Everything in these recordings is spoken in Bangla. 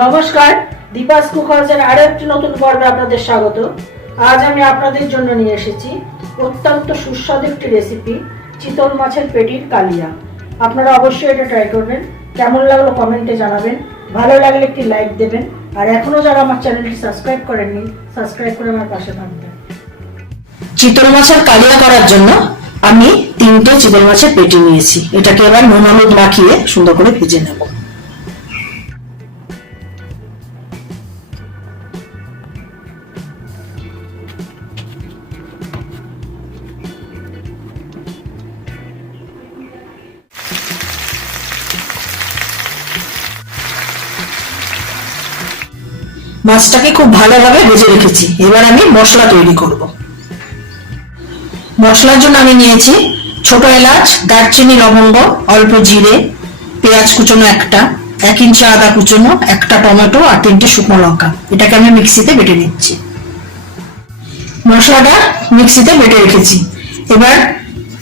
নমস্কার, দীপাস কুক হাউসের আরো একটি নতুন পর্বে আপনাদের স্বাগত। আজ আমি আপনাদের জন্য নিয়ে এসেছি অত্যন্ত সুস্বাদু একটি রেসিপি, চিতল মাছের পেটির কালিয়া। আপনারা অবশ্যই এটা ট্রাই করবেন। কেমন লাগলো কমেন্টে জানাবেন, ভালো লাগলে একটি লাইক দেবেন, আর এখনো যারা আমার চ্যানেলটি সাবস্ক্রাইব করেননি সাবস্ক্রাইব করে আমার পাশে থাকবেন। চিতল মাছের কালিয়া করার জন্য আমি 3টে চিতল মাছের পেটি নিয়েছি। এটাকে এবার নুন হলুদ মাখিয়ে সুন্দর করে ভেজে নেব। মাছটাকে খুব ভালোভাবে ভেজে রেখেছি। এবার আমি মশলা তৈরি করব। মশলার জন্য আমি নিয়েছি ছোট এলাচ, দারচিনি, লবঙ্গ, অল্প জিরে, পেঁয়াজ কুচনো একটা, 1 ইঞ্চি আদা কুচনো, একটা টমেটো আর 3টে শুকনো লঙ্কা। এটাকে আমি মিক্সিতে বেটে নিচ্ছি। মশলাটা মিক্সিতে বেটে রেখেছি। এবার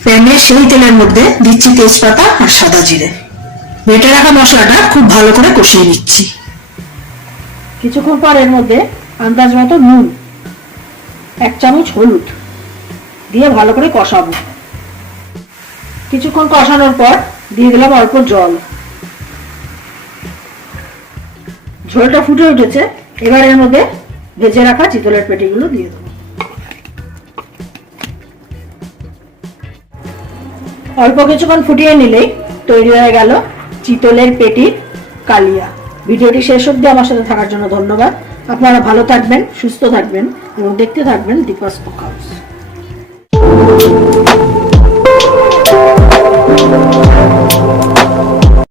প্যানে সেই তেলের মধ্যে দিচ্ছি তেজপাতা আর সাদা জিরে। বেটে রাখা মশলাটা খুব ভালো করে কষিয়ে নিচ্ছি। কিছুক্ষণ পর এর মধ্যে আন্দাজ মতো নুন, 1 চামচ হলুদ দিয়ে ভালো করে কষাবো। কিছুক্ষণ কষানোর পর দিয়ে দিলাম অল্প জল। ঝোলটা ফুটে উঠেছে। এবার এর মধ্যে ভেজে রাখা চিতলের পেটিগুলো দিয়ে দেবো। অল্প কিছুক্ষণ ফুটিয়ে নিলেই তৈরি হয়ে গেল চিতলের পেটির কালিয়া। ভিডিওটি শেষ অবধি আমার সাথে থাকার জন্য ধন্যবাদ। আপনারা ভালো থাকবেন, সুস্থ থাকবেন এবং দেখতে থাকবেন দীপাস কুক হাউস।